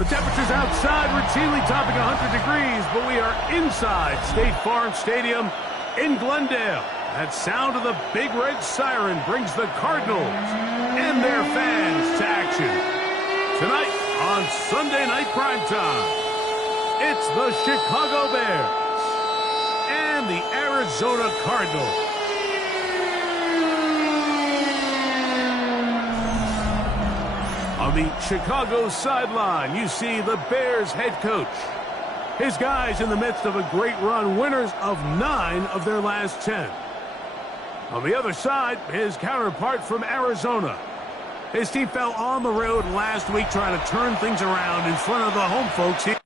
The temperature's outside routinely topping 100 degrees, but we are inside State Farm Stadium in Glendale. That sound of the big red siren brings the Cardinals and their fans to action. Tonight on Sunday Night Primetime, it's the Chicago Bears and the Arizona Cardinals. On the Chicago sideline, you see the Bears head coach. His guys in the midst of a great run, winners of 9 of their last 10. On the other side, his counterpart from Arizona. His team fell on the road last week trying to turn things around in front of the home folks here.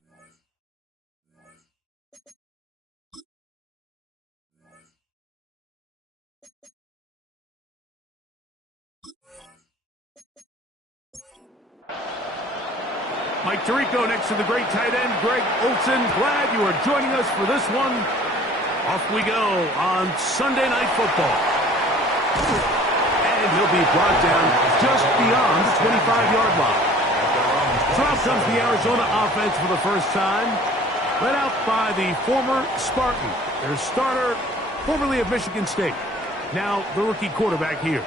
Mike Tirico next to the great tight end, Greg Olsen. Glad you are joining us for this one. Off we go on Sunday Night Football. And he'll be brought down just beyond the 25-yard line. So out comes the Arizona offense for the first time. Led out by the former Spartan, their starter, formerly of Michigan State. Now the rookie quarterback here.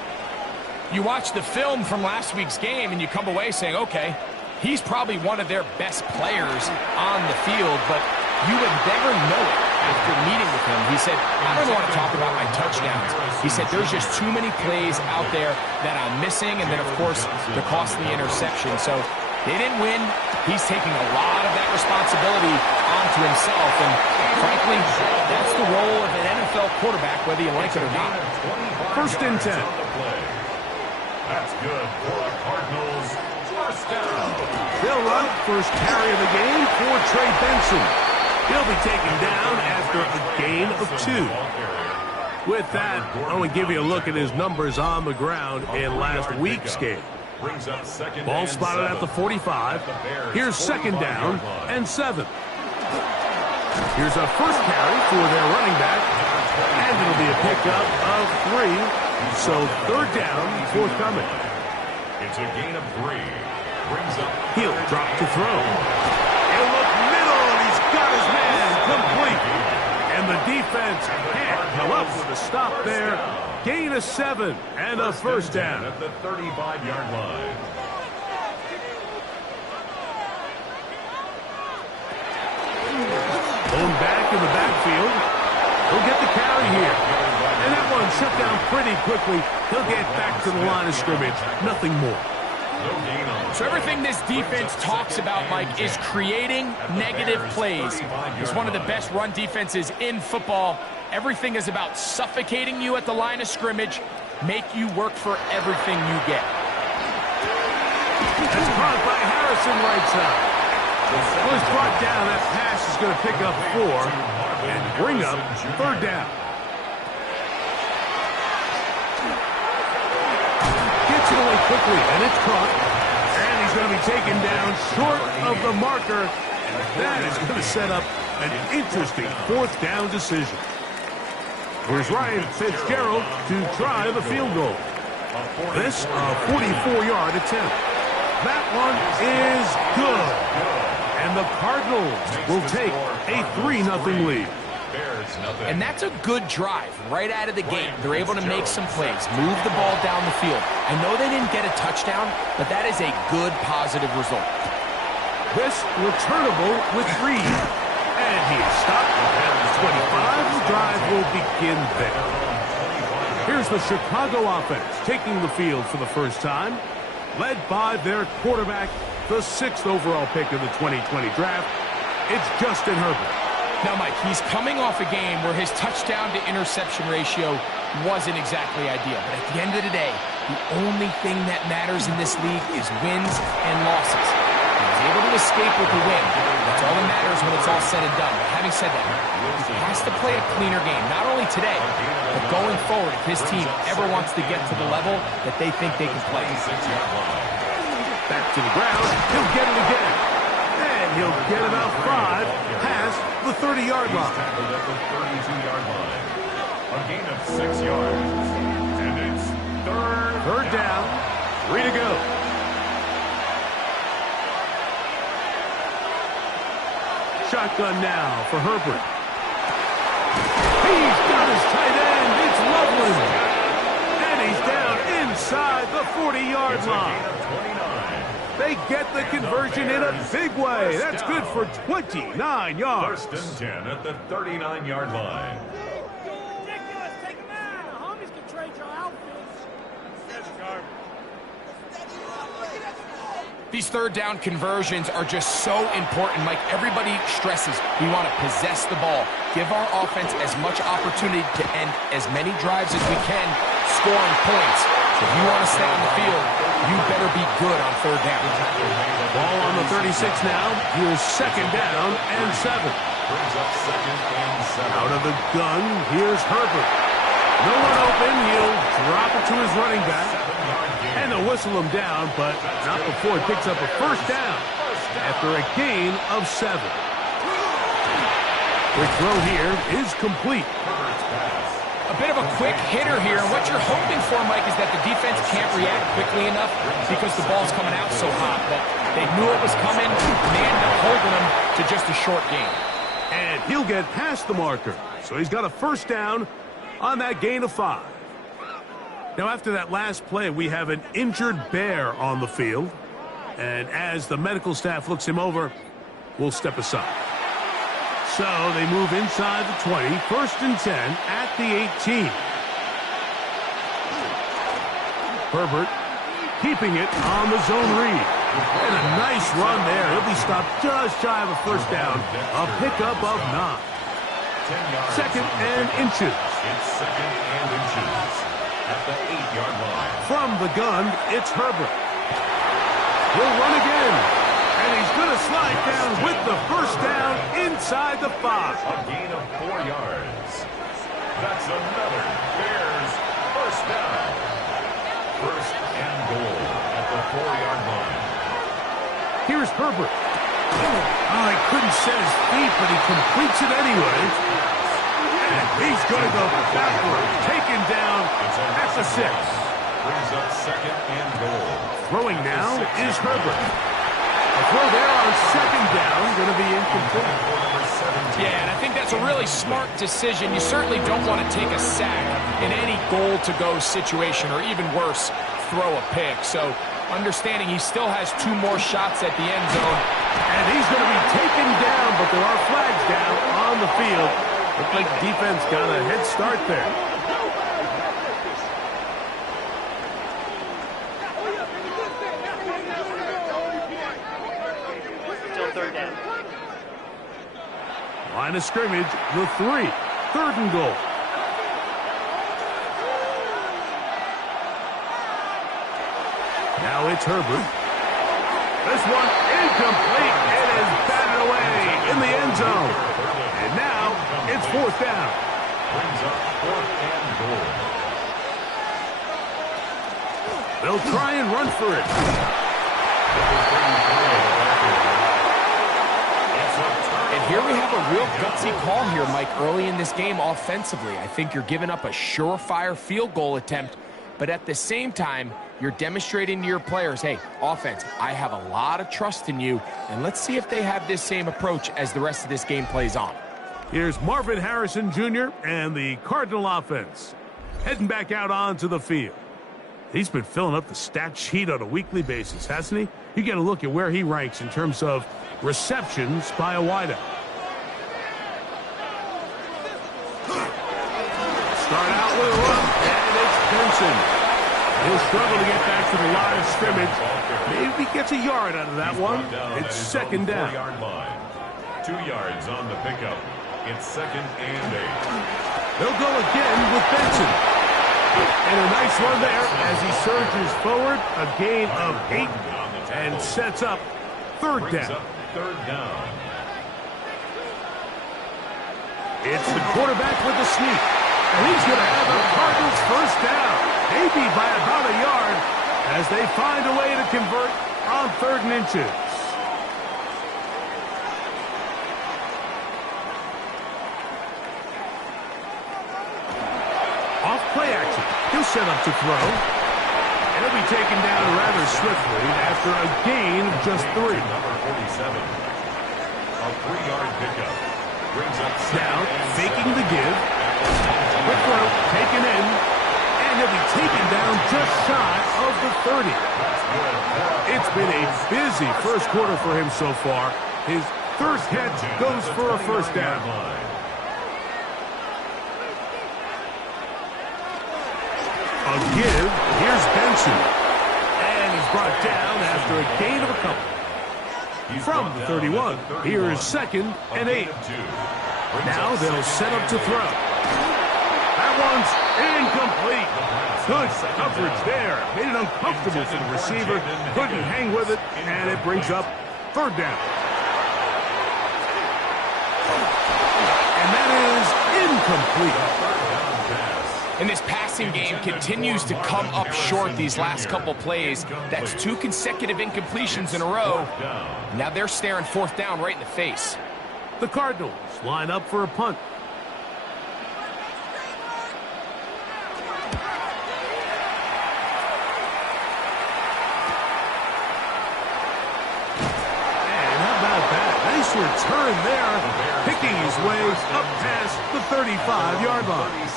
You watch the film from last week's game and you come away saying, okay, he's probably one of their best players on the field, but you would never know it after meeting with him. He said, I don't want to talk about my touchdowns. He said, there's just too many plays out there that I'm missing, and then, of course, the costly interception. So they didn't win. He's taking a lot of that responsibility onto himself, and frankly, that's the role of an NFL quarterback, whether you like it or not. First and 10. That's good for the Cardinals. They'll run first carry of the game for Trey Benson. He'll be taken down after a gain of 2. With that, I want to give you a look at his numbers on the ground in last week's game. Ball spotted at the 45. Here's second down and 7. Here's a first carry for their running back, and it'll be a pickup of 3. So third down forthcoming. It's a gain of 3. He'll drop to throw. He'll look middle, and he's got his man complete. And the defense can't come up with a stop there. Gain of 7 and a first down. At the 35-yard line. Going back in the backfield. He'll get the carry here. And that one shut down pretty quickly. He'll get back to the line of scrimmage. Nothing more. So everything this defense talks about, Mike, is creating negative plays. It's one of the best run defenses in football. Everything is about suffocating you at the line of scrimmage, make you work for everything you get. That's caught by Harrison right side. Well, he's brought down. That pass is going to pick up 4 and bring up third down. Gets it away quickly, and it's caught. And he's going to be taken down short of the marker. And that is going to set up an interesting fourth down decision. Here's Ryan Fitzgerald to try the field goal. This a 44-yard attempt. That one is good. And the Cardinals will take a 3-0 lead. And that's a good drive right out of the gate. They're able to make some plays, move the ball down the field. I know they didn't get a touchdown, but that is a good positive result. This returnable with Reed. And he is stopped at the 25. The drive will begin there. Here's the Chicago offense taking the field for the first time, led by their quarterback, the 6th overall pick of the 2020 draft. It's Justin Herbert. Now, Mike, he's coming off a game where his touchdown-to-interception ratio wasn't exactly ideal. But at the end of the day, the only thing that matters in this league is wins and losses. He was able to escape with the win. That's all that matters when it's all said and done. But having said that, he has to play a cleaner game, not only today, but going forward if his team ever wants to get to the level that they think they can play. Back to the ground. He'll get it again. And he'll get about 5 past the 30-yard line. At the 32-yard line. A gain of 6 yards. And it's third down. 3 to go. shotgun now for Herbert. He's got his tight end. It's Loveland. And he's down inside the 40-yard line. They get the conversion in a big way. That's good for 29 yards. First and 10 at the 39-yard line. Ridiculous. Take him out. The homies can trade your outfits. These third down conversions are just so important. Mike, everybody stresses we want to possess the ball, give our offense as much opportunity to end as many drives as we can, scoring points. So if you want to stay on the field, you better be good on third down. Ball on the 36 now. Here's second down and 7. Brings up second and 7. Out of the gun, here's Herbert. No one open. He'll drop it to his running back. And they'll whistle him down, but not before he picks up a first down after a gain of 7. Quick throw here is complete. A bit of a quick hitter here. What you're hoping for, Mike, is that the defense can't react quickly enough because the ball's coming out so hot. But they knew it was coming, and they ended up holding them to just a short gain. And he'll get past the marker. So he's got a first down on that gain of 5. Now, after that last play, we have an injured Bear on the field. And as the medical staff looks him over, we'll step aside. So they move inside the 20, first and 10 at the 18. Herbert keeping it on the zone read. And a nice run there. He'll be stopped just shy of a first down. A pickup of 9. Second and inches. It's second and inches at the 8-yard line. From the gun, it's Herbert. He'll run again. And he's going to slide down with the first down inside the 5. A gain of 4 yards. That's another Bears first down. First and goal at the 4-yard line. Here's Herbert. Oh, he couldn't set his feet, but he completes it anyway. And he's going to go backward, taken down at the 6. Brings up second and goal. Throwing now is Herbert. A throw there on second down, going to be incomplete. Yeah, and I think that's a really smart decision. You certainly don't want to take a sack in any goal-to-go situation, or even worse, throw a pick. So understanding he still has 2 more shots at the end zone. And he's going to be taken down, but there are flags down on the field. Looks like the defense got a head start there. Still third down. Line of scrimmage, the 3. Third and goal. Now it's Herbert. This one incomplete. It is batted away in the end zone. And now it's fourth down. Brings up fourth and goal. They'll try and run for it. And here we have a real gutsy call here, Mike, early in this game offensively. I think you're giving up a surefire field goal attempt, but at the same time, you're demonstrating to your players, hey, offense, I have a lot of trust in you, and let's see if they have this same approach as the rest of this game plays on. Here's Marvin Harrison Jr. and the Cardinal offense heading back out onto the field. He's been filling up the stat sheet on a weekly basis, hasn't he? You get a look at where he ranks in terms of receptions by a wideout. Start out with a run, and it's Benson. He'll struggle to get back to the line of scrimmage. Maybe gets a yard out of that one. It's second down. 4-yard line. 2 yards on the pickup. It's second and 8. They'll go again with Benson. And a nice run there as he surges forward. A gain of 8 and sets up third down. Third down. It's the quarterback with the sneak. And he's going to have the Cardinals first down. Maybe by about a yard as they find a way to convert on 3rd and inches. Off play action. He'll set up to throw. And he'll be taken down rather swiftly after a gain of just 3. Number 47. A 3-yard pickup. Brings up Now, faking the give. Quick throw, taken in. And he'll be taken down just shy of the 30. It's been a busy first quarter for him so far. His third catch goes for a first down. A give. Here's Benson. And he's brought down after a gain of a couple. From the 31, here is 2nd and 8. Now they'll set up to throw. That one's incomplete. Good coverage there. Made it uncomfortable for the receiver. Couldn't hang with it, and it brings up 3rd down. And that is incomplete. And this passing game continues to come up short these last couple plays. That's 2 consecutive incompletions in a row. Now they're staring 4th down right in the face. The Cardinals line up for a punt. And how about that? Nice return there, picking his way up past the 35-yard line.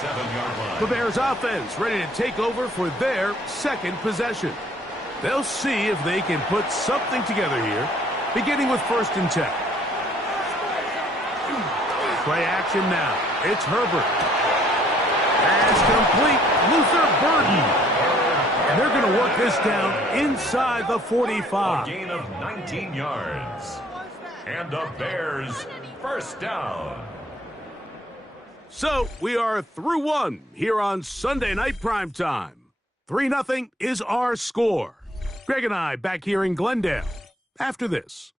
The Bears offense ready to take over for their 2nd possession. They'll see if they can put something together here, beginning with 1st and 10. Play action now. It's Herbert. Pass complete. Luther Burden. And they're going to work this down inside the 45. A gain of 19 yards. And the Bears, 1st down. So we are through 1 here on Sunday Night Primetime. 3-0 is our score. Greg and I back here in Glendale after this.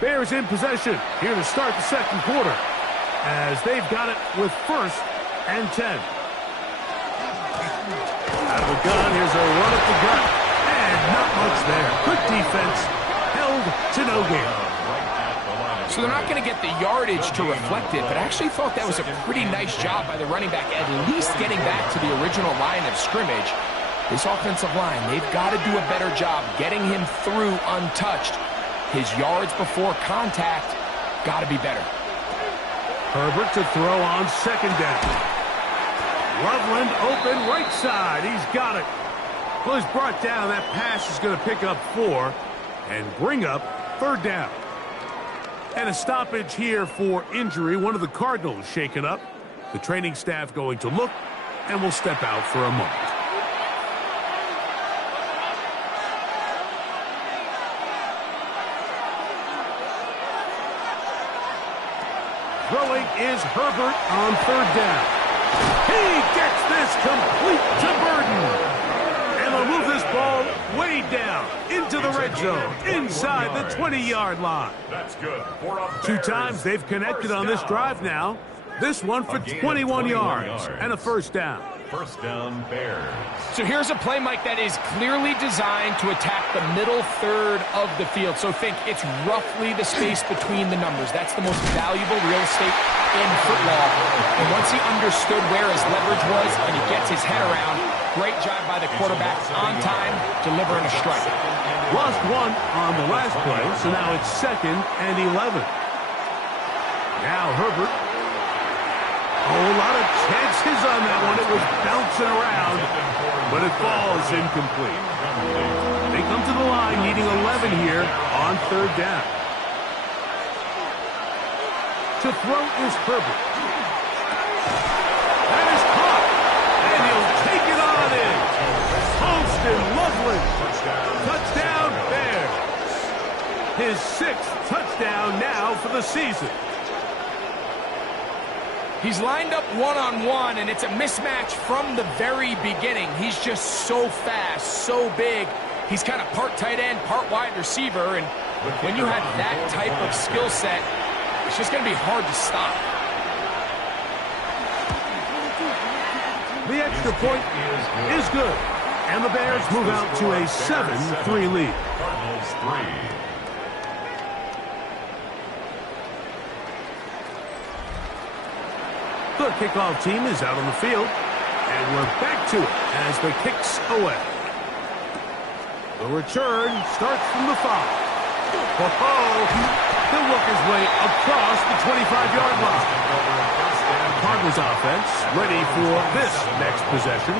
Bears in possession here to start the 2nd quarter as they've got it with 1st and 10. Out of the gun, here's a run at the gut. And not much there. Good defense. Held to no gain. So they're not going to get the yardage to reflect it, but I actually thought that was a pretty nice job by the running back, at least getting back to the original line of scrimmage. This offensive line, they've got to do a better job getting him through untouched. His yards before contact got to be better. Herbert to throw on 2nd down. Loveland open right side. He's got it. Well, he's brought down. That pass is going to pick up 4 and bring up 3rd down. And a stoppage here for injury. One of the Cardinals shaken up. The training staff going to look, and will step out for a moment. Throwing is Herbert on 3rd down. He gets this complete to Burden. And they'll move this ball way down into the red zone, inside the 20-yard line. That's good. 2 times they've connected on this drive now. This one for 21 yards and a 1st down. 1st down, Bears. So here's a play, Mike, that is clearly designed to attack the middle 3rd of the field. So think it's roughly the space between the numbers. That's the most valuable real estate in football. And once he understood where his leverage was and he gets his head around, great job by the quarterback on time, delivering a strike. Lost 1 on the last play, so now it's 2nd and 11. Now Herbert. A whole lot of chances on that one. It was bouncing around, but it falls incomplete. They come to the line needing 11 here on 3rd down. To throw is Herbert. That is caught, and he'll take it on in. Holston Loveland. Touchdown, Bears. His 6th touchdown now for the season. He's lined up one-on-one, and it's a mismatch from the very beginning. He's just so fast, so big. He's kind of part tight end, part wide receiver, and when you have that type of skill set, it's just going to be hard to stop. The extra point is good, and the Bears move out to a 7-3 lead. Cardinals 3. The kickoff team is out on the field, and we're back to it as the kick's away. The return starts from the 5. He'll work his way across the 25-yard line. Cardinals offense ready for this next possession.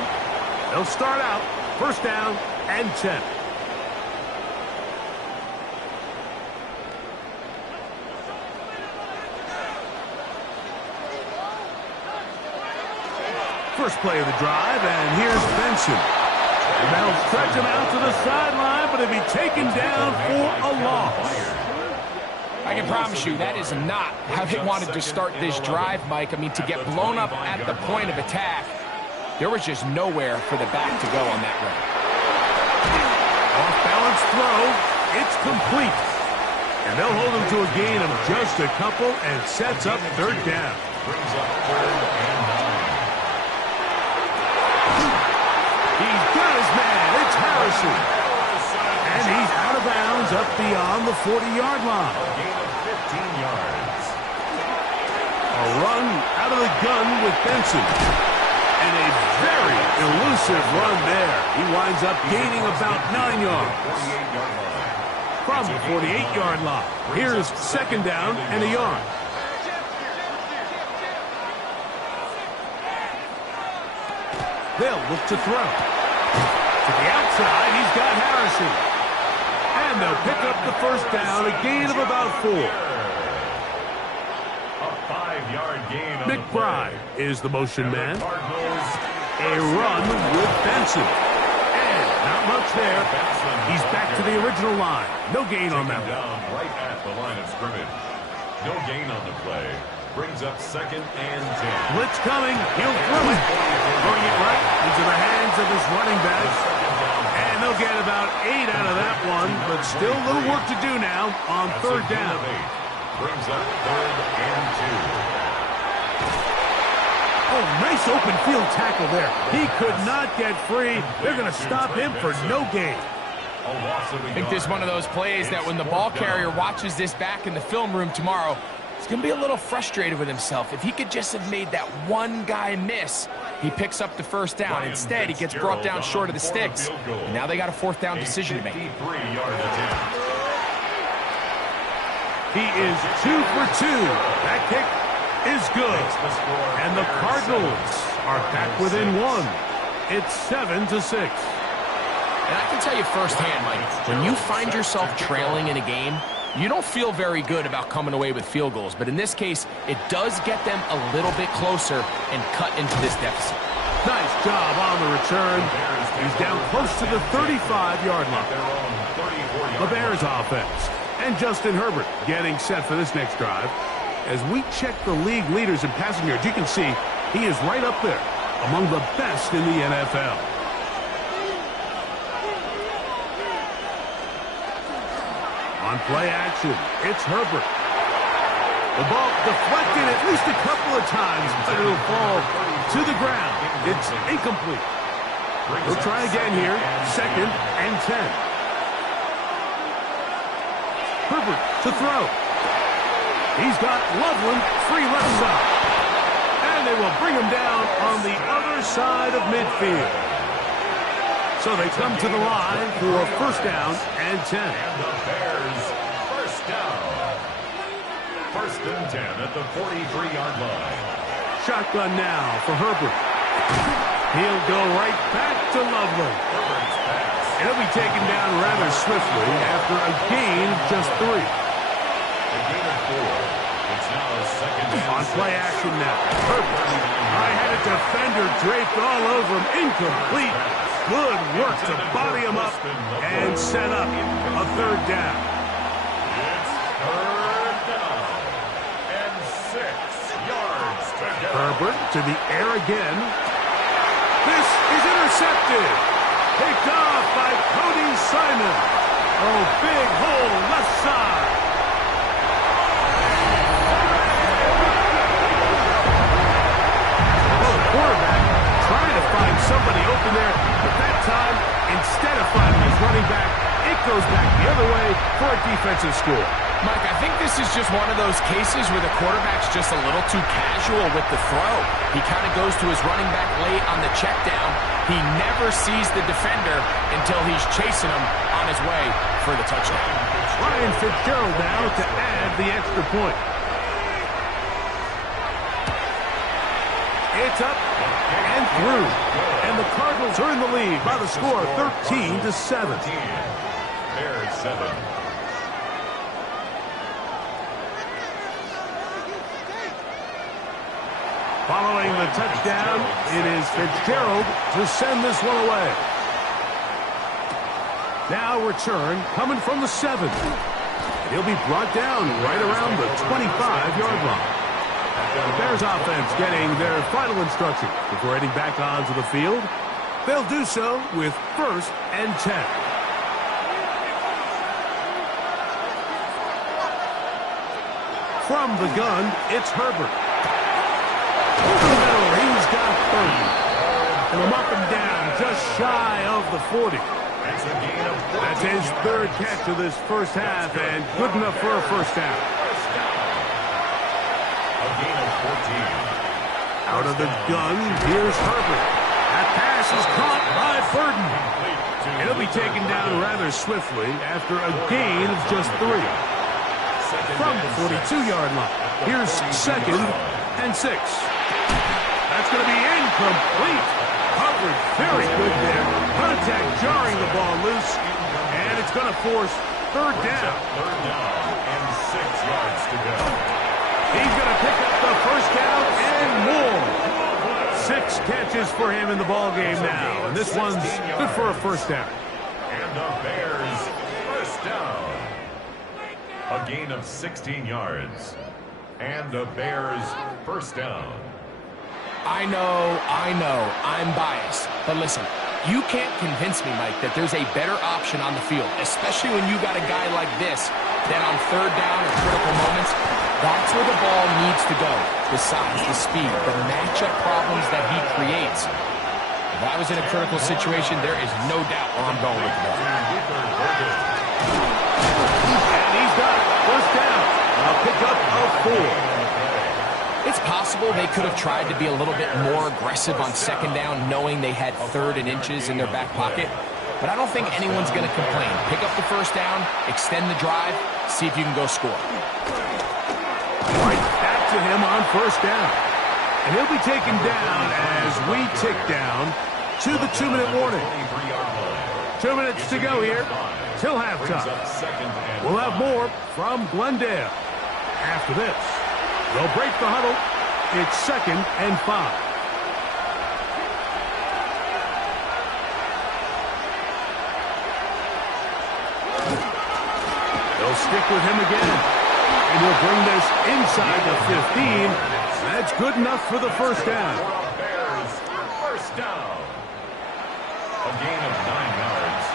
They'll start out first down and 10. First play of the drive, and here's Benson. And they'll stretch him out to the sideline, but he'll be taken down for a loss. I can promise you that is not how they wanted to start this drive, Mike. I mean, to get blown up at the point of attack, there was just nowhere for the back to go on that run. Off-balance throw, it's complete. And they'll hold him to a gain of just a couple and sets up third down. Brings up third and 9. He's got his man. It's Harrison. And he's out of bounds up beyond the 40-yard line. A gain of 15 yards. A run out of the gun with Benson. And a very elusive run there. He winds up gaining about 9 yards. 48-yard line. From the 48-yard line. Here's second down and a yard. They'll look to throw. To the outside, he's got Harrison. And they'll pick up the first down, a gain of about 4. A 5-yard gain on McBride is the motion man. Cardinals. A run with Benson. And not much there. He's back to the original line. No gain on that one. Down right at the line of scrimmage. No gain on the play. Brings up second and 10. Blitz coming. He'll throw it. Throwing it right into the hands of his running back. And they'll get about 8 out of that one, but still a little work to do now on third down. Brings up third and 2. Oh, nice open field tackle there. He could not get free. They're going to stop him for no gain. I think this is one of those plays that when the ball carrier watches this back in the film room tomorrow, he's going to be a little frustrated with himself. If he could just have made that one guy miss, he picks up the first down. Instead, he gets brought down short of the sticks. And now they got a fourth down decision to make. He is 2 for 2. That kick is good. And the Cardinals are back within 1. It's 7-6. And I can tell you firsthand, Mike, when you find yourself trailing in a game, you don't feel very good about coming away with field goals. But in this case, it does get them a little bit closer and cut into this deficit. Nice job on the return. He's down close to the 35-yard line. The Bears offense. And Justin Herbert getting set for this next drive. As we check the league leaders in passing yards, you can see he is right up there among the best in the NFL. On play action, it's Herbert. The ball deflected at least a couple of times, but it'll fall to the ground. It's incomplete. We'll try again here, second and 10. Herbert to throw. He's got Loveland free left side. And they will bring him down on the other side of midfield. So they come to the line for first down and 10. And the Bears first down. First and 10 at the 43-yard line. Shotgun now for Herbert. He'll go right back to Loveland. Herbert's pass. He'll be taken down rather swiftly after a gain of just 3. A gain of 4. It's now a second and On play action now. Herbert. I had a defender draped all over him. Incomplete. Good work to body him up and set up a third down. It's third down and 6 yards to go. Herbert to the air again. This is intercepted. Picked off by Cody Simon. Oh, big hole left side. Oh, quarterback trying to find somebody open there, but that time, instead of finding his running back, it goes back the other way for a defensive score. Mike, I think this is just one of those cases where the quarterback's just a little too casual with the throw. He kind of goes to his running back late on the check down. He never sees the defender until he's chasing him on his way for the touchdown. Ryan Fitzgerald now to add the extra point. It's up and through. And the Cardinals are in the lead by the score of 13-7. Bears 7. Following the touchdown, it is Fitzgerald to send this one away. Now return coming from the 7. He'll be brought down right around the 25-yard line. The Bears offense getting their final instruction before heading back onto the field. They'll do so with 1st and 10. From the gun, it's Herbert. Over the middle, he's got 30. And a up and down just shy of the 40. That's his 3rd catch of this first half and good enough for a first down. A gain of 14. Out of the gun, here's Herbert. That pass is caught by Burden. It'll be taken down rather swiftly after a gain of just 3. From the 42-yard line, here's 2nd and 6. That's going to be incomplete. Coverage very good there. Contact jarring the ball loose, and it's going to force 3rd down. 3rd down and 6 yards to go. He's going to pick up the first down and more. 6 catches for him in the ball game now, and this one's good for a first down. And the Bears first down. A gain of 16 yards. And the Bears first down. I know, I'm biased. But listen, you can't convince me, Mike, that there's a better option on the field, especially when you got a guy like this that on 3rd down or critical moments, that's where the ball needs to go. The size, the speed, the matchup problems that he creates. If I was in a critical situation, there is no doubt where I'm going with the ball. And he's got it. First down. A pickup of 4. It's possible they could have tried to be a little bit more aggressive on 2nd down, knowing they had 3rd and inches in their back pocket. But I don't think anyone's going to complain. Pick up the first down, extend the drive, see if you can go score. Right back to him on first down. And he'll be taken down as we tick down to the 2-minute warning. 2 minutes to go here till halftime. We'll have more from Glendale after this. They'll break the huddle. It's 2nd and 5. They'll stick with him again. And he'll bring this inside the 15. That's good enough for the first down. Bears first down. A gain of 9 yards.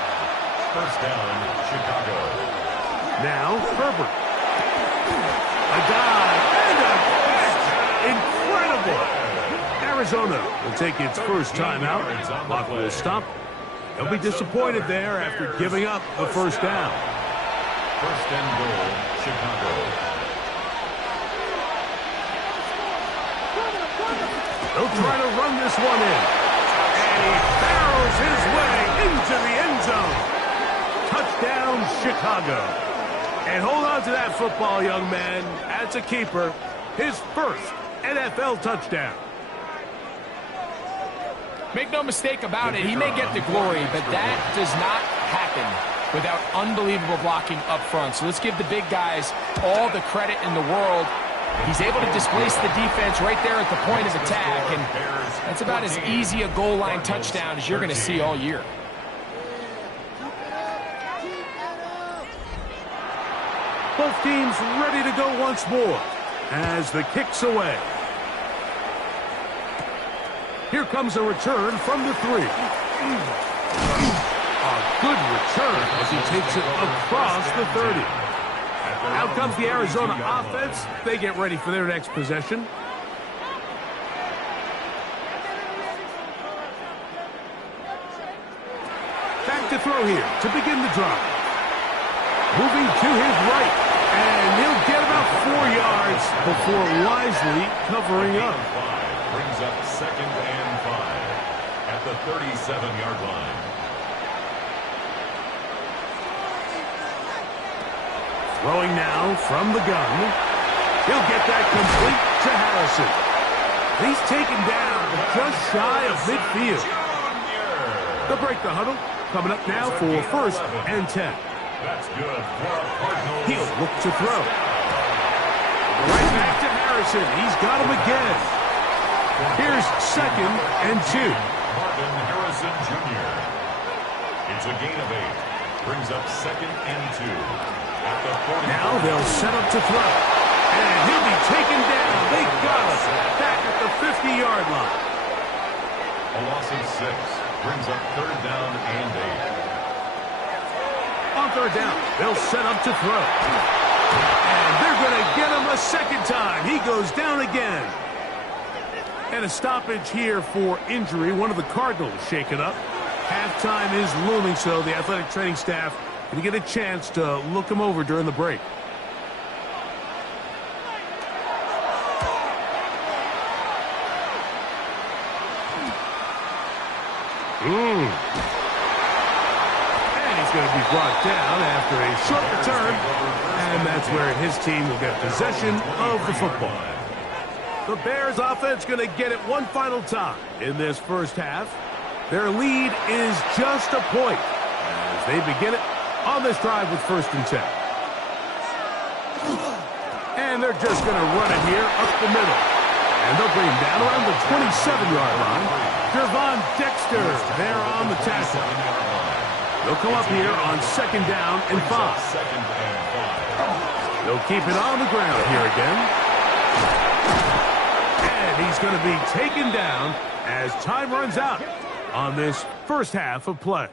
First down, Chicago. Now, Herbert. A dive and a catch. Incredible. Arizona will take its first timeout. Clock will stop. They'll be disappointed there after giving up the first down. First and goal, Chicago. They'll try to run this one in. And he barrels his way into the end zone. Touchdown, Chicago. And hold on to that football, young man. As a keeper, his first NFL touchdown. Make no mistake about it, he may get the glory, but that does not happen without unbelievable blocking up front. So let's give the big guys all the credit in the world. He's able to displace the defense right there at the point of attack, and that's about as easy a goal line touchdown as you're going to see all year. Both teams ready to go once more as the kick's away. Here comes a return from the 3. A good return as he takes it across the 30. Out comes the Arizona offense. They get ready for their next possession. Back to throw here to begin the drive. Moving to his right, and he'll get about 4 yards before wisely covering up. Brings up 2nd and 5 at the 37-yard line. Throwing now from the gun. He'll get that complete to Harrison. He's taken down just shy of midfield. They'll break the huddle. Coming up now for 1st and 10. That's good for a Cardinals. He'll look to throw. Right back to Harrison. He's got him again. Here's 2nd and 2. Marvin Harrison Jr. It's a gain of 8. Brings up 2nd and 2. At the 40. Now they'll set up to throw. And he'll be taken down. They got us back at the 50-yard line. A loss of 6. Brings up 3rd down and 8. On 3rd down, they'll set up to throw. And they're going to get him a 2nd time. He goes down again. And a stoppage here for injury. One of the Cardinals shaken up. Halftime is looming, so the athletic training staff going to get a chance to look him over during the break. And he's going to be brought down after a short return. And that's where his team will get possession of the football. The Bears offense going to get it one final time in this first half. Their lead is just a point as they begin it on this drive with 1st and 10. And they're just going to run it here up the middle. And they'll bring him down around the 27-yard line. Gervon Dexter there on the tackle. They'll come up here on 2nd down and 5. They'll keep it on the ground here again. And he's going to be taken down as time runs out on this first half of play.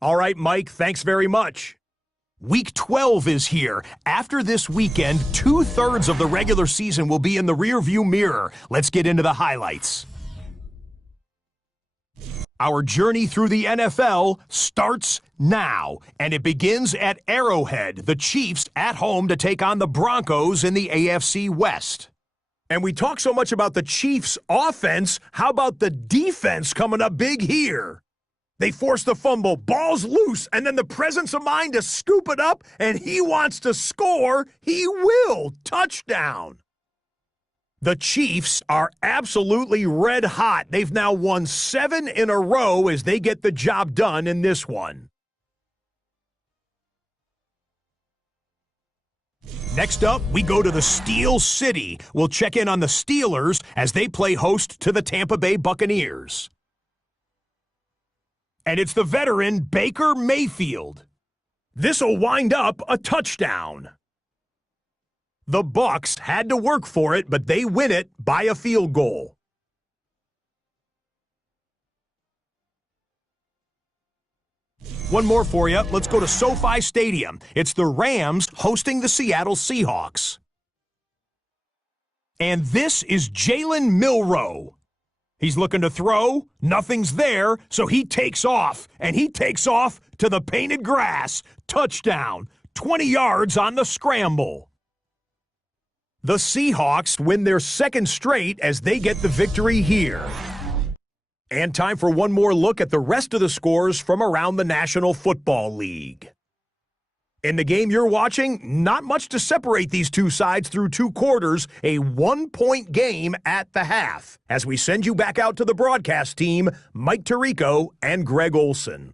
All right, Mike, thanks very much. Week 12 is here. After this weekend, 2/3 of the regular season will be in the rearview mirror. Let's get into the highlights. Our journey through the NFL starts now, and it begins at Arrowhead, the Chiefs at home to take on the Broncos in the AFC West. And we talk so much about the Chiefs' offense, how about the defense coming up big here? They force the fumble, ball's loose, and then the presence of mind to scoop it up, and he wants to score. He will. Touchdown. The Chiefs are absolutely red hot. They've now won 7 in a row as they get the job done in this one. Next up, we go to the Steel City. We'll check in on the Steelers as they play host to the Tampa Bay Buccaneers. And it's the veteran Baker Mayfield. This'll wind up a touchdown. The Bucs had to work for it, but they win it by a field goal. One more for you. Let's go to SoFi Stadium. It's the Rams hosting the Seattle Seahawks. And this is Jalen Milroe. He's looking to throw. Nothing's there, so he takes off. And he takes off to the painted grass. Touchdown. 20 yards on the scramble. The Seahawks win their 2nd straight as they get the victory here. And time for one more look at the rest of the scores from around the National Football League. In the game you're watching, not much to separate these two sides through 2 quarters, a 1-point game at the half. As we send you back out to the broadcast team, Mike Tirico and Greg Olson.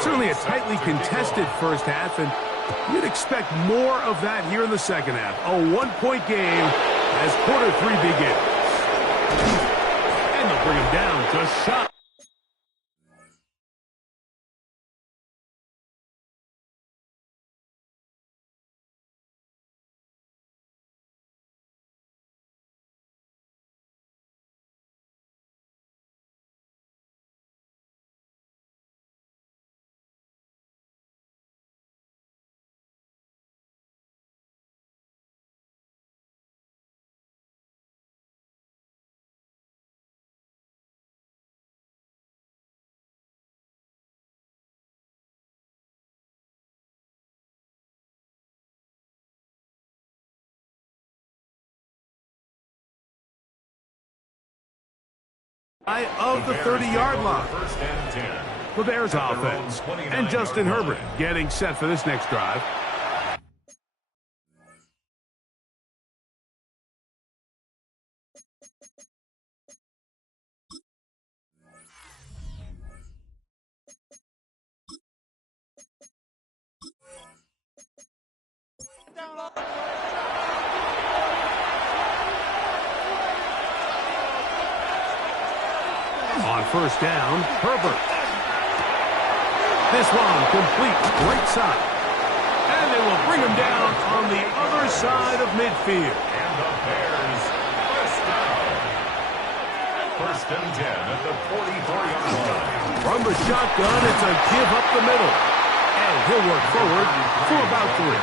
Certainly a tightly contested first half, and you'd expect more of that here in the second half. A 1-point game as quarter 3 begins. And they'll bring him down just shy. of the 30-yard line. First and 10. The Bears offense. And Justin Herbert getting set for this next drive. On first down, Herbert. This one complete, right side. And they will bring him down on the other side of midfield. And the Bears first down. First and 10 at the 44-yard line. From the shotgun, it's a give up the middle. And he'll work forward for about 3.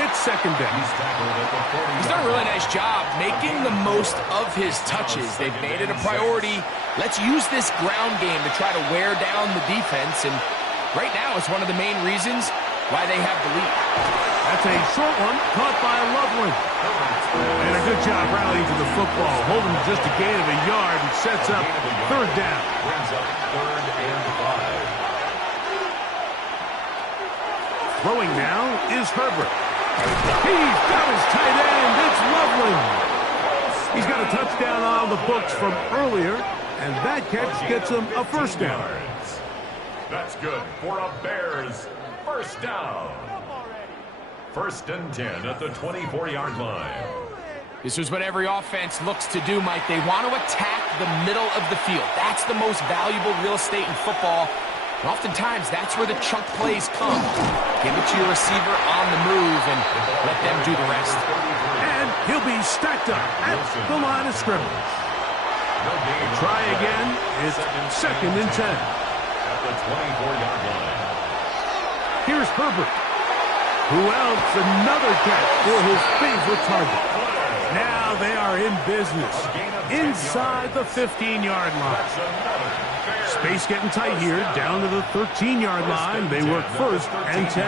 It's second down. He's done a really nice job making the most of his touches. They've made it a priority. Let's use this ground game to try to wear down the defense. And right now, it's one of the main reasons why they have the lead. That's a short one caught by Loveland. And a good job rallying to the football. Holding just a gain of a yard and sets up third down. Brings up third and 5. Throwing now is Herbert. He's got his tight end. It's Loveland. He's got a touchdown on the books from earlier, and that catch gets him a first down. That's good for a Bears first down. First and 10 at the 24-yard line. This is what every offense looks to do, Mike. They want to attack the middle of the field. That's the most valuable real estate in football. And oftentimes, that's where the chunk plays come. Give it to your receiver on the move and let them do the rest. And he'll be stacked up at the line of scrimmage. Try again. It's second and 10. At the 24-yard line. Here's Herbert. Who else? Another catch for his favorite target. Now they are in business. Inside the 15-yard line. Space getting tight here. Down to the 13-yard line. They work first and 10.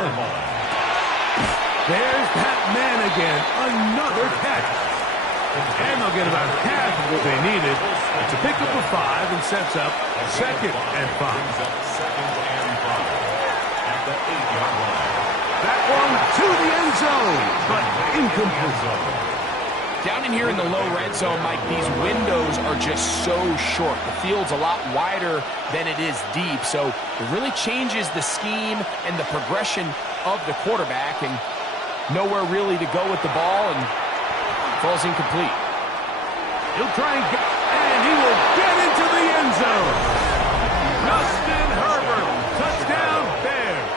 There's that man again. Another catch. And they'll get about half of what they needed to pick up a 5 and sets up second and 5. At the 8-yard line. That one to the end zone, but incomplete. Down in here in the low red zone, Mike, these windows are just so short. The field's a lot wider than it is deep, so it really changes the scheme and the progression of the quarterback, and nowhere really to go with the ball, and falls incomplete. He'll try and he will get into the end zone. Justin Herbert, touchdown Bears.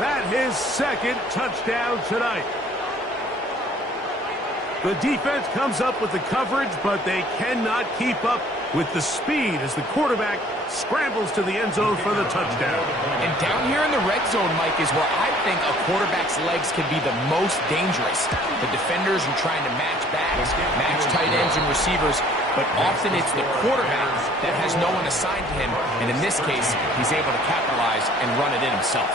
That his second touchdown tonight. The defense comes up with the coverage, but they cannot keep up with the speed as the quarterback scrambles to the end zone for the touchdown. And down here in the red zone, Mike, is where I think a quarterback's legs can be the most dangerous. The defenders are trying to match backs, match tight ends and receivers, but often it's the quarterback that has no one assigned to him, and in this case, he's able to capitalize and run it in himself.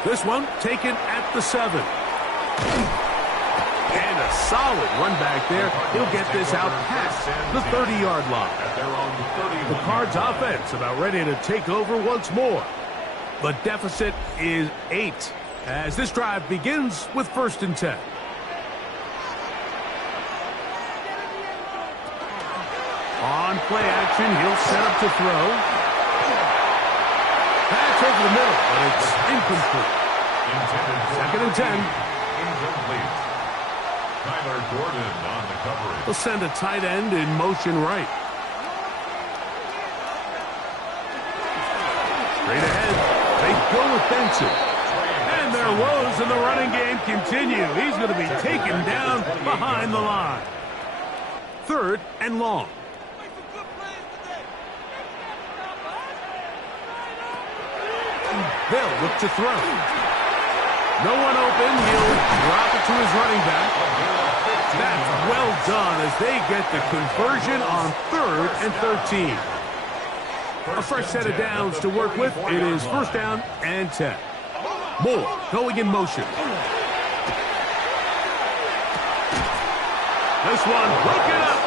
This one taken at the 7. And a solid run back there. He'll get this out past the 30-yard line. The Cards offense about ready to take over once more. The deficit is 8 as this drive begins with first and 10. On play action, he'll set up to throw. Pass over the middle, but it's incomplete. Second and 10. Incomplete. Kyler Gordon on the coverage. They'll send a tight end in motion right. Straight ahead, they go with Benson. And their woes in the running game continue. He's going to be taken down behind the line. Third and long. They'll look to throw. No one open. He'll drop it to his running back. That's well done as they get the conversion on third and 13. A fresh set of downs to work with. It is first down and 10. Moore going in motion. This one broken up.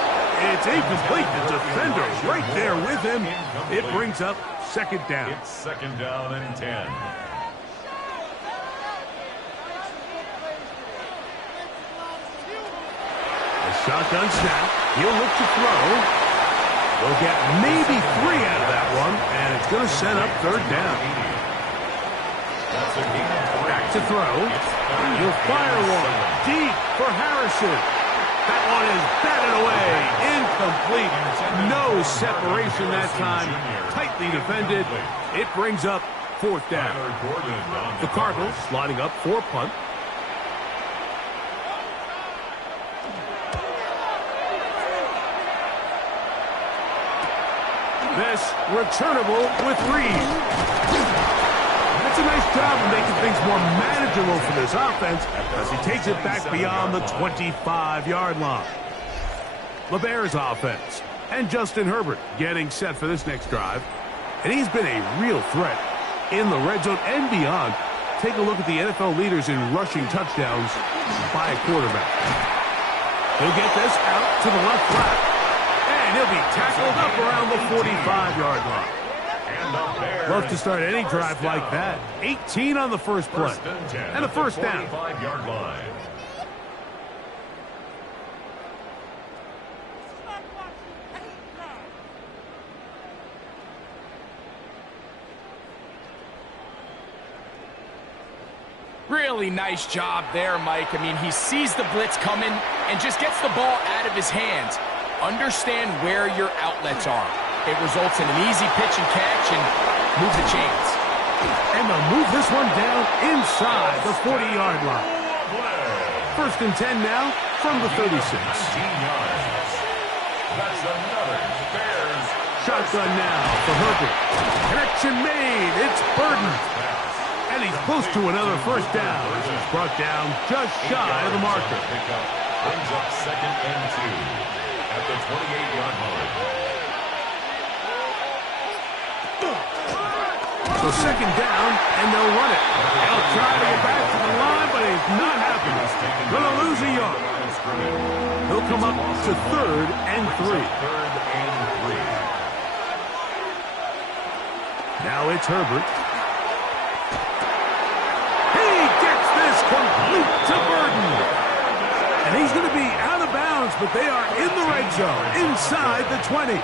It's incomplete. The defender right there with him. It brings up second down. It's second down and 10. Shotgun snap. He'll look to throw. They'll get maybe 3 out of that one, and it's going to set up third down. Back to throw. He'll fire one deep for Harrison. That one is batted away. Incomplete. No separation that time. Tightly defended. It brings up fourth down. The Cardinals lining up for a punt. This returnable with Reed. That's a nice job of making things more manageable for this offense as he takes it back beyond the 25-yard line. The Bears offense and Justin Herbert getting set for this next drive. And he's been a real threat in the red zone and beyond. Take a look at the NFL leaders in rushing touchdowns by a quarterback. He'll get this out to the left flat. And he'll be tackled up around the 45-yard line. Love to start any drive like that. 18 on the first play. And a first down. Really nice job there, Mike. I mean, he sees the blitz coming and just gets the ball out of his hands. Understand where your outlets are. It results in an easy pitch and catch and move the chains. And they'll move this one down inside the 40-yard line. First and 10 now from the 36. That's another Bears. Shotgun now for Herbert. Connection made. It's Burden. And he's close to another first down. He's brought down just shy of the marker. Brings up second and 2. At the 28-yard line. So second down, and they'll run it. They'll try to get back to the line, but he's not happy. Going to lose a yard. He'll come up to third and 3. Now it's Herbert. He gets this complete to Burden. And he's going to be out of bounds, but they are in the red zone, inside the 20.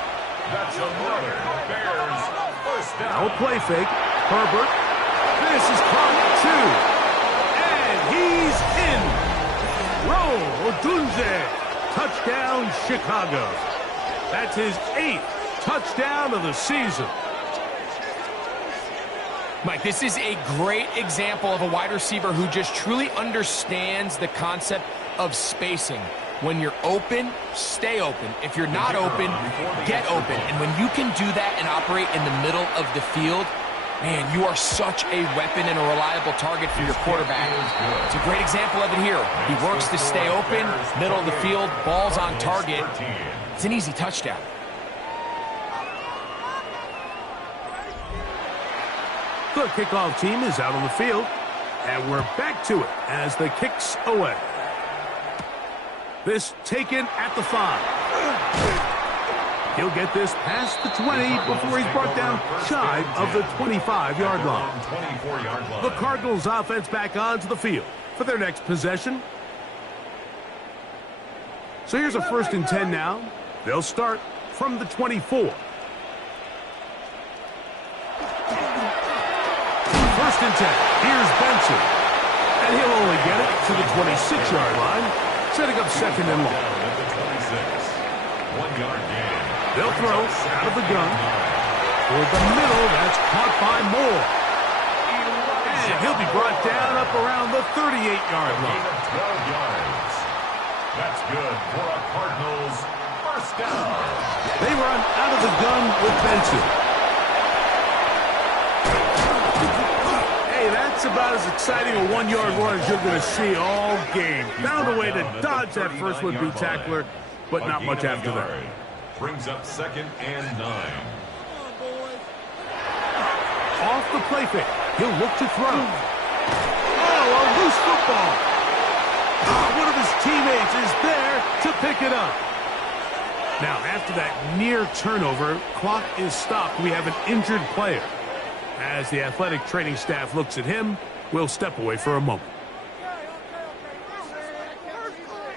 That's another Bears first down. Now a play fake. Herbert. This is caught 2. And he's in. Roll Odunze. Touchdown, Chicago. That's his 8th touchdown of the season. Mike, this is a great example of a wide receiver who just truly understands the concept of spacing. When you're open, stay open. If you're not open, get open. And when you can do that and operate in the middle of the field, man, you are such a weapon and a reliable target for your quarterback. It's a great example of it here. He works to stay open, middle of the field, ball's on target. It's an easy touchdown. The kickoff team is out on the field, and we're back to it as the kick's away. This taken at the 5. He'll get this past the 20 before he's brought down shy of the 25-yard line. The Cardinals offense back onto the field for their next possession. So here's a first and 10 now. They'll start from the 24. First and 10. Here's Benson. And he'll only get it to the 26-yard line, setting up second and long. 1 yard gain. They'll throw out of the gun. Toward the middle, that's caught by Moore. And he'll be brought down up around the 38-yard line. 12 yards. That's good for a Cardinals first down. They run out of the gun with Benson. Hey, that's about as exciting a 1-yard run as you're going to see all game. Found a way to dodge that first would-be tackler, but not much after that. Brings up second and 9. Off the play fake. He'll look to throw. Oh, a loose football. One of his teammates is there to pick it up. Now, after that near turnover, clock is stopped. We have an injured player. As the athletic training staff looks at him, we'll step away for a moment.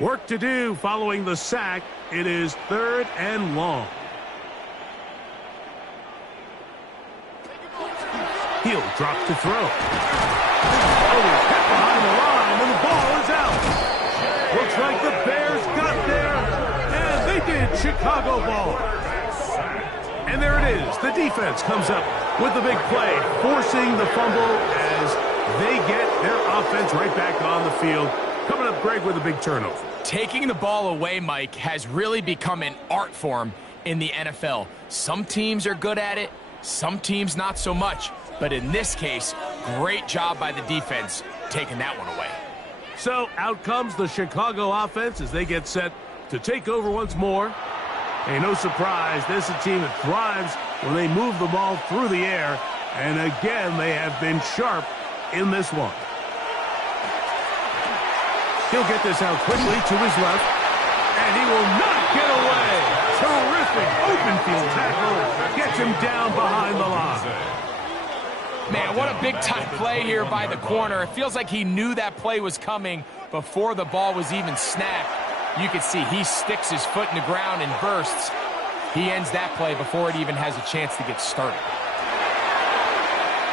Work to do following the sack. It is 3rd and long. He'll drop to throw. Oh, he's hit behind the line, and the ball is out. Looks like the Bears got there, and they did. Chicago ball. And there it is. The defense comes up with the big play, forcing the fumble as they get their offense right back on the field. Coming up, Greg, with a big turnover. Taking the ball away, Mike, has really become an art form in the NFL. Some teams are good at it, some teams not so much. But in this case, great job by the defense taking that one away. So out comes the Chicago offense as they get set to take over once more. Hey, no surprise, this is a team that thrives when they move the ball through the air. And again, they have been sharp in this one. He'll get this out quickly to his left, and he will not get away. Terrific open field tackle. Gets him down behind the line. Man, what a big-time play here by the corner. It feels like he knew that play was coming before the ball was even snapped. You can see he sticks his foot in the ground and bursts. He ends that play before it even has a chance to get started.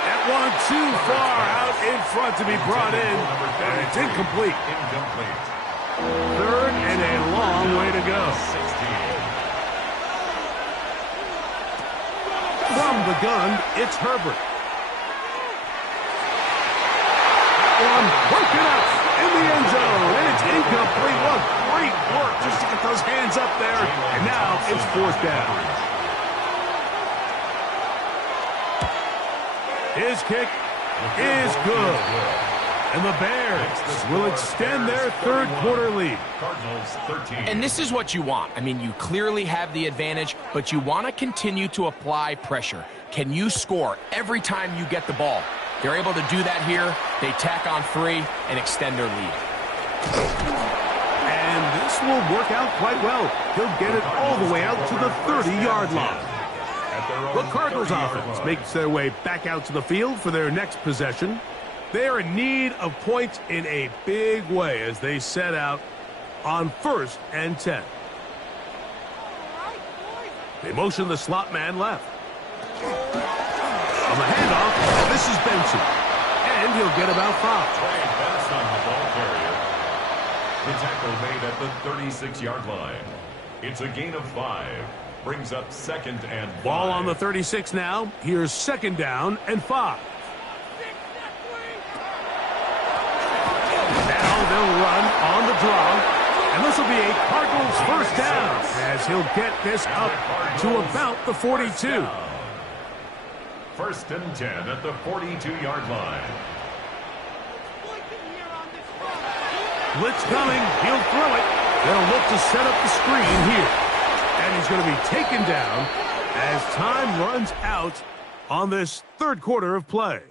That one too far out in front to be brought in, and it's incomplete. 3rd and a long way to go. From the gun, it's Herbert. One broken up in the end zone, and it's incomplete. What great work just to get those hands up there, and now it's 4th down. His kick is good, and the Bears will extend their 3rd quarter lead. And this is what you want. I mean, you clearly have the advantage, but you want to continue to apply pressure. Can you score every time you get the ball? They're able to do that here. They tack on 3 and extend their lead. And this will work out quite well. He'll get it all the way out to the 30-yard line. The Cardinals offense makes their way back out to the field for their next possession. They are in need of points in a big way as they set out on 1st and 10. They motion the slot man left. On the handoff, this is Benson. And he'll get about 5. Trey Benson, the ball carrier. The tackle made at the 36-yard line. It's a gain of 5. Brings up 2nd and 5. Ball on the 36 now. Here's 2nd down and 5. Now they'll run on the draw. And this will be a Cardinals 1st down as he'll get this up to about the 42. 1st and 10 at the 42-yard line. Blitz coming. He'll throw it. They'll look to set up the screen here. And he's going to be taken down as time runs out on this 3rd quarter of play.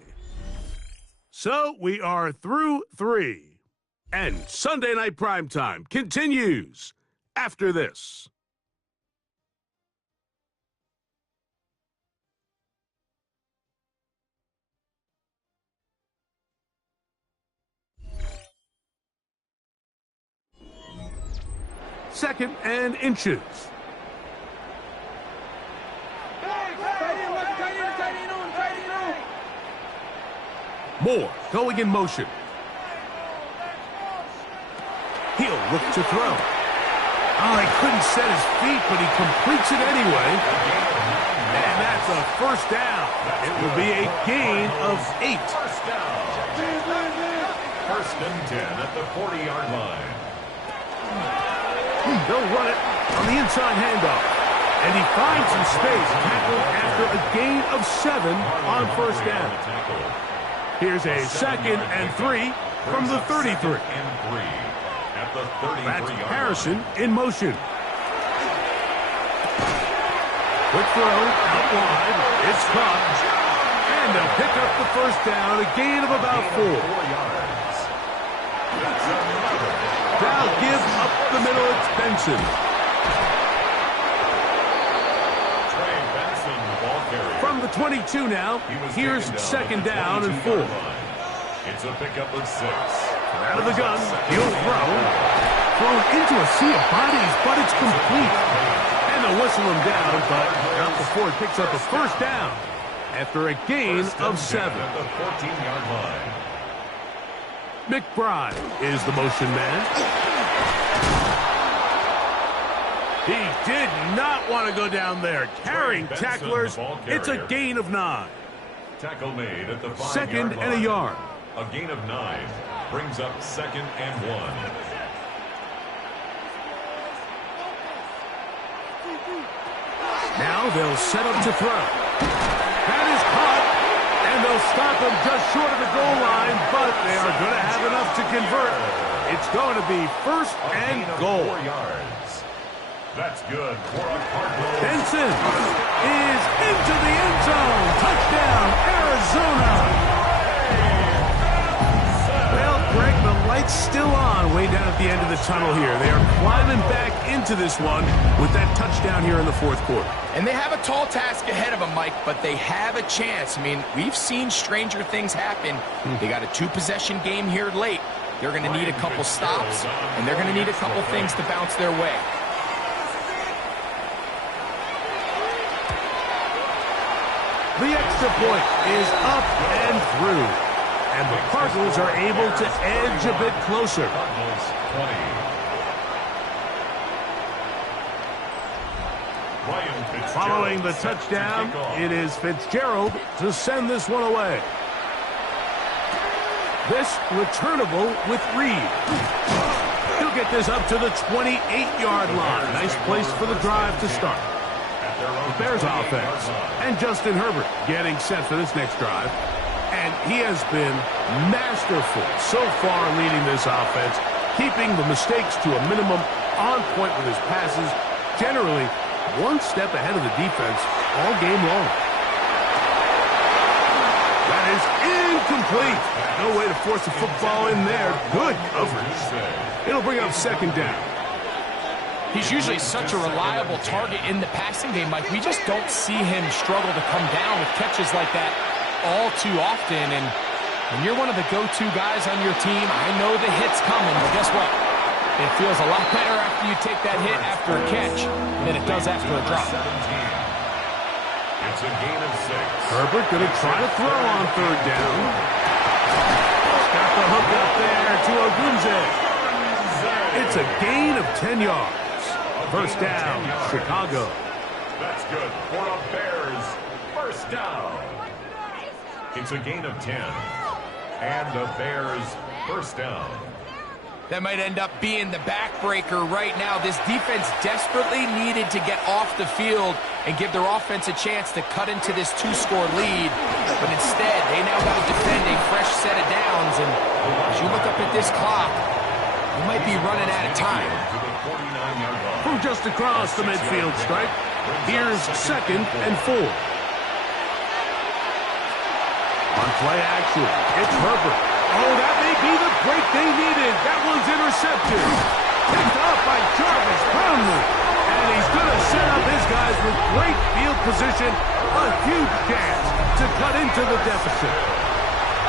So we are through 3. And Sunday Night Primetime continues after this. Second and inches. Moore going in motion. He'll look to throw. Oh, he couldn't set his feet, but he completes it anyway. And that's a 1st down. It will be a gain of 8. 1st down. 1st and 10 at the 40-yard line. They'll run it on the inside handoff. And he finds some space tackled after a gain of 7 on 1st down. Here's a 2nd and 3 from the 33. At the 33 That's Harrison in motion. Quick throw out wide. It's caught. And they'll pick up the 1st down, a gain of about 4. Now give up the middle. It's Benson. Trey Benson, the ball carrier. From the 22 now, here's second down and 4. It's a pickup of 6. Out of the gun, he'll throw. Thrown into a sea of bodies, but it's complete. And they'll whistle him down, but not before it picks up a first down after a gain of 7. At the 14-yard line. McBride is the motion man. He did not want to go down there. Carrying tacklers, it's a gain of 9. Tackle made at the 5-yard Second line. and a yard. A gain of 9 brings up 2nd and 1. Now they'll set up to throw. That is caught, and they'll stop him just short of the goal line, but they are going to have enough to convert. It's going to be first and goal. 4 yards. That's good for a Cardinals. Benson is into the end zone. Touchdown, Arizona. Well, Greg, the light's still on way down at the end of the tunnel here. They are climbing back into this one with that touchdown here in the 4th quarter. And they have a tall task ahead of them, Mike, but they have a chance. I mean, we've seen stranger things happen. They got a 2-possession game here late. They're going to need a couple stops, and they're going to need a couple things to bounce their way. The extra point is up and through. And the Cardinals are able to edge a bit closer. Cardinals 20. Ryan Fitzgerald Following the set to touchdown, kick off. it is Fitzgerald to send this one away. This returnable with Reed. He'll get this up to the 28-yard line. Nice place for the drive to start. The Bears offense and Justin Herbert getting set for this next drive. And he has been masterful so far leading this offense, keeping the mistakes to a minimum, on point with his passes, generally one step ahead of the defense all game long. That is incomplete. No way to force a football in there. Good coverage. It'll bring up second down. He's usually such a reliable target in the passing game, Mike. We just don't see him struggle to come down with catches like that all too often. And when you're one of the go-to guys on your team, I know the hit's coming, but guess what? It feels a lot better after you take that hit after a catch than it does after a drop. It's a gain of 6. Herbert going to try to throw on third down. Got the hook up there to Ogunze. It's a gain of 10 yards. First down, Chicago. That's good for a Bears first down. It's a gain of 10. And the Bears first down. That might end up being the backbreaker right now. This defense desperately needed to get off the field and give their offense a chance to cut into this 2-score lead. But instead, they now got to defend a fresh set of downs. And as you look up at this clock, you might be running out of time. From just across the midfield stripe, here's second and 4. On play action, it's Herbert. Oh, that may be the break they needed. That one's intercepted. Picked up by Jarvis Brownlee. And he's going to set up his guys with great field position. A huge chance to cut into the deficit.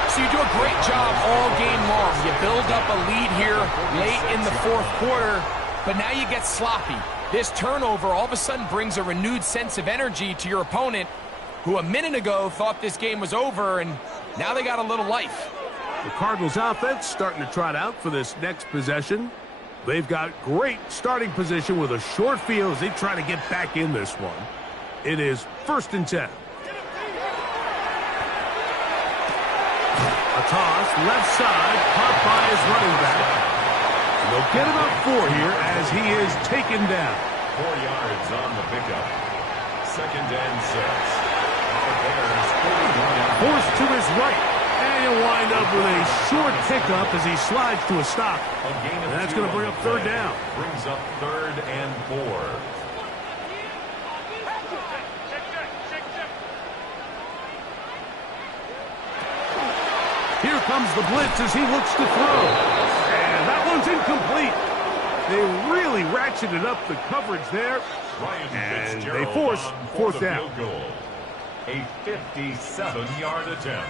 So you do a great job all game long. You build up a lead here late in the 4th quarter, but now you get sloppy. This turnover all of a sudden brings a renewed sense of energy to your opponent, who a minute ago thought this game was over, and now they got a little life. The Cardinals offense starting to trot out for this next possession. They've got great starting position with a short field as they try to get back in this one. It is first and 10. A toss, left side, caught by his running back. And they'll get about 4 here as he is taken down. 4 yards on the pickup. Second and 6. The Bears 41. Forced to his right. And he'll wind up with a short pickup as he slides to a stop. And that's going to bring up third down. Brings up 3rd and 4. Here comes the blitz as he looks to throw. one's incomplete. They really ratcheted up the coverage there. And they force fourth down. Goal. A 57-yard attempt.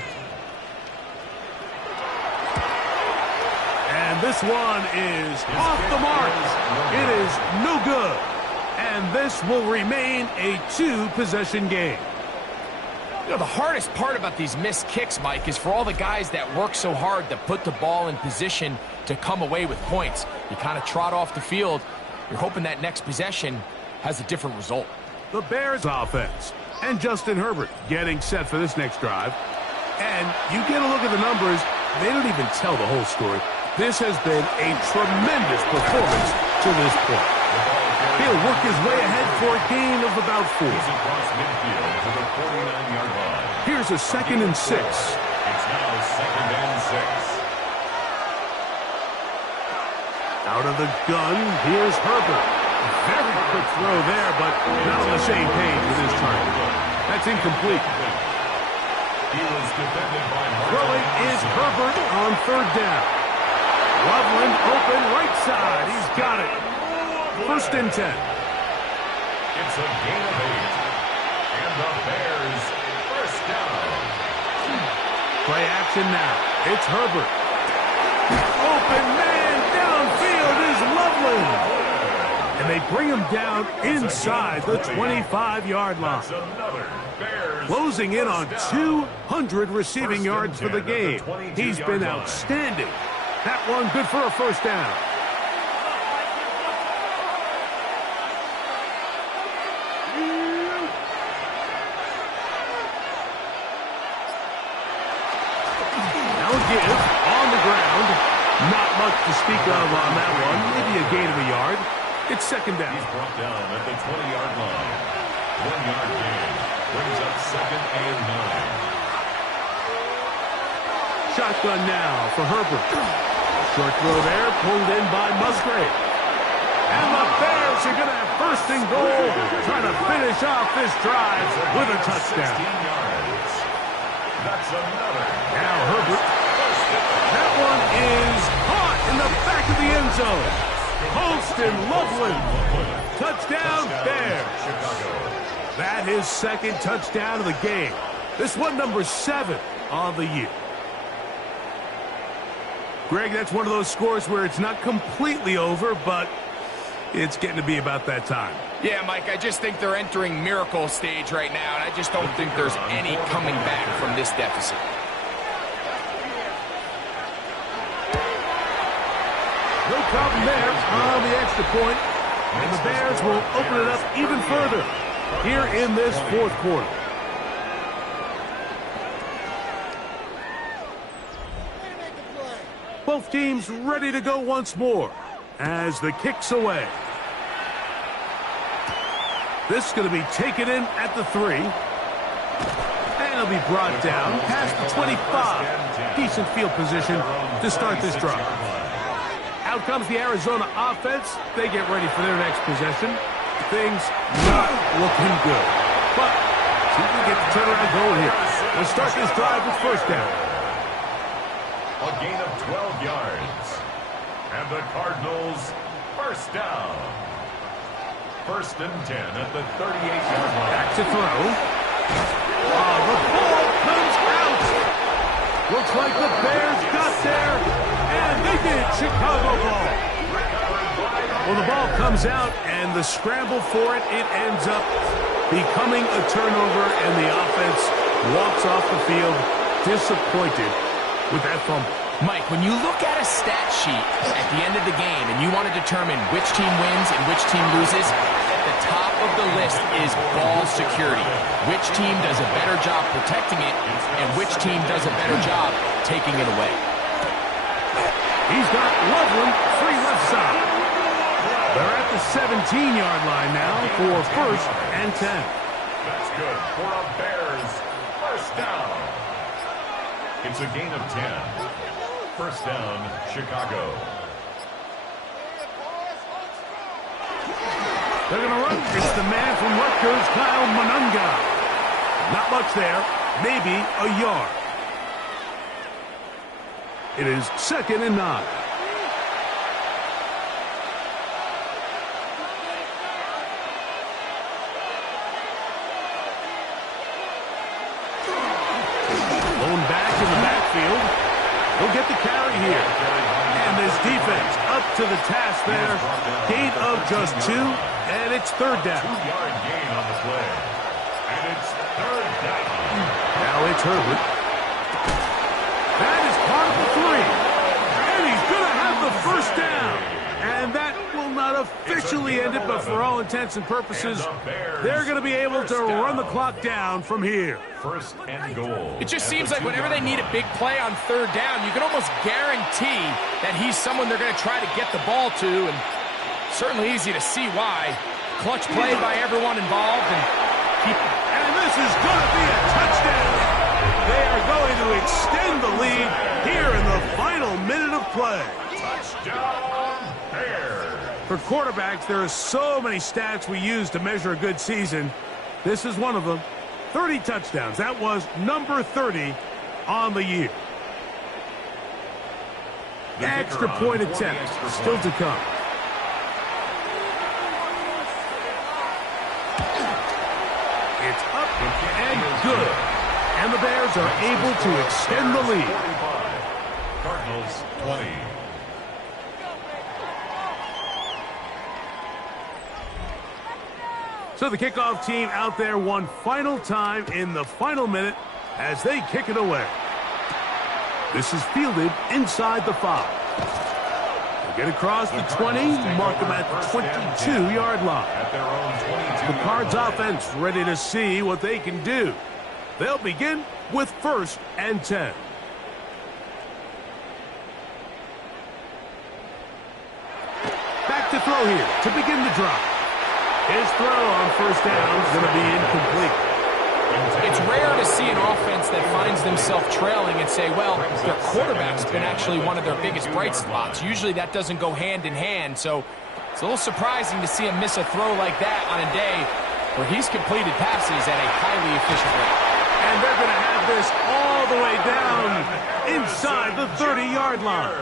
And this one is off the mark. It is no good. And this will remain a two-possession game. You know, the hardest part about these missed kicks, Mike, is for all the guys that work so hard to put the ball in position to come away with points. You kind of trot off the field. You're hoping that next possession has a different result. The Bears offense and Justin Herbert getting set for this next drive. And you get a look at the numbers, they don't even tell the whole story. This has been a tremendous performance to this point. He'll work his way ahead for a gain of about 4. He's across midfield to the 49-yard line. Here's a 2nd and 6. It's now 2nd and 6. Out of the gun, here's Herbert. Very quick throw there, but not on the same page with his target. That's incomplete. He was defended by Throwing is Herbert on 3rd down. Loveland open right side. He's got it. 1st and 10. It's a gain of 8. And the Bears first down. Play action now. It's Herbert. Open man downfield is Loveland. And they bring him down inside the 25-yard line. That's another Bears Closing in on first down. 200 receiving yards for the game. He's been outstanding. That one good for a 1st down. Now a give on the ground. Not much to speak of on that one. Maybe a gain of a yard. It's 2nd down. He's brought down at the 20-yard line. 1-yard gain brings up 2nd and 9. Shotgun now for Herbert. Short throw there, pulled in by Musgrave. And the Bears are going to have 1st and goal, trying to finish off this drive with a touchdown. 16 yards. That's another. Now Herbert. That one is caught in the back of the end zone. Holston Loveland. Touchdown, Bears. That is 2nd touchdown of the game. This one number 7 on the year. Greg, that's one of those scores where it's not completely over, but it's getting to be about that time. Yeah, Mike, I just think they're entering miracle stage right now, and I just don't think there's any coming back from this deficit. No problem there on the extra point, and the Bears will open it up even further here in this 4th quarter. Both teams ready to go once more as the kick's away. This is going to be taken in at the 3. And it'll be brought down past the 25. Decent field position to start this drive. Out comes the Arizona offense. They get ready for their next possession. Things not looking good. But see if we get the turnaround going here. Let's start this drive with 1st down. A gain of 12 yards. And the Cardinals 1st down. 1st and 10 at the 38-yard line. Back to throw. Oh, the ball comes out. Looks like the Bears got there. And they did. Chicago ball. Well, the ball comes out, and the scramble for it, it ends up becoming a turnover, and the offense walks off the field disappointed with that fumble. Mike, when you look at a stat sheet at the end of the game and you want to determine which team wins and which team loses, at the top of the list is ball security. Which team does a better job protecting it and which team does a better job taking it away. He's got Loveland free left side. They're at the 17-yard line now for 1st and 10. That's good for a Bears 1st down. It's a gain of 10. 1st down, Chicago. They're going to run. It's the man from Rutgers, Kyle Monunga. Not much there. Maybe a yard. It is 2nd and 9. He'll get the carry here. And this defense up to the task there. Gain of just 2, and it's third down. 2-yard gain on the play. And it's third down. Now it's Herbert. That is part of the 3. And he's going to have the first down. And that will not officially end it, but for all intents and purposes, they're going to be able to run the clock down from here. First and goal. It just seems like whenever they need a big play on third down, you can almost guarantee that he's someone they're going to try to get the ball to, and certainly easy to see why. Clutch play by everyone involved, and this is going to be a touchdown. They are going to extend the lead here in the final minute of play. Touchdown, Bears. For quarterbacks, there are so many stats we use to measure a good season. This is one of them. 30 touchdowns. That was number 30 on the year. Extra point attempt still to come. It's up and good. And the Bears are able to extend the lead. 45. Cardinals 20. So the kickoff team out there one final time in the final minute as they kick it away. This is fielded inside the 5. They'll get across the 20, mark them at the 22-yard line. At their own 22. The Cards offense ready to see what they can do. They'll begin with 1st and 10. Back to throw here to begin the drive. His throw on first down is going to be incomplete. it's rare to see an offense that finds themselves trailing and say, well, their quarterback's been actually one of their biggest bright spots. Usually that doesn't go hand in hand, so it's a little surprising to see him miss a throw like that on a day where he's completed passes at a highly efficient rate. And they're going to have this all the way down inside the 30-yard line.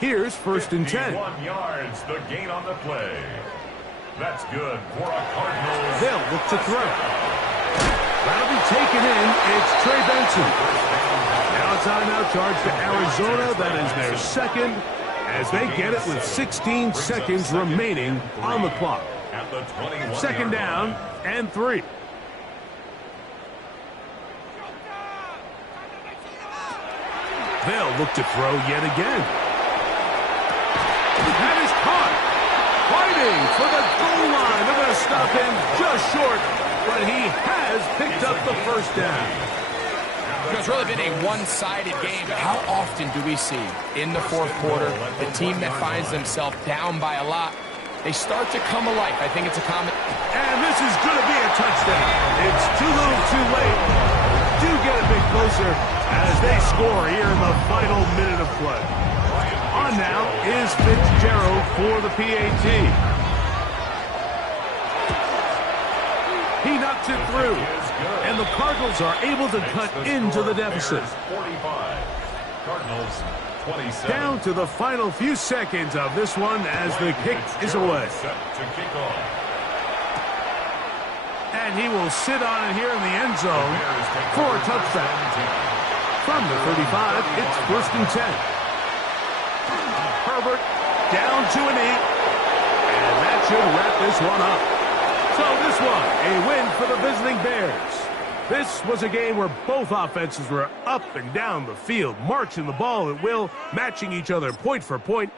Here's 1st and 10. 51 yards, the gain on the play. That's good for a Cardinals. They'll look to throw. That'll be taken in. It's Trey Benson. Now a timeout charge to Arizona. That is their second as they get it with 16 seconds remaining on the clock. At the 21. Second down and 3. They'll look to throw yet again. That is caught. Fighting for the goal line. They're going to stop him just short, but he has picked up the first down. It's really been a one-sided game, but how often do we see in the fourth quarter the team that finds themselves down by a lot, they start to come alive? I think it's a common... And this is going to be a touchdown. It's too little too late. Do get a bit closer as they score here in the final minute of play. On now is Fitzgerald for the PAT. He knocks it through, and the Cardinals are able to cut into the deficit. 45. Cardinals 27. Down to the final few seconds of this one as the kick is away. Set to kick off. And he will sit on it here in the end zone for a touchdown. From the 35, it's 1st and 10. Herbert down to a knee, and that should wrap this one up. So this one, a win for the visiting Bears. This was a game where both offenses were up and down the field, marching the ball at will, matching each other point for point,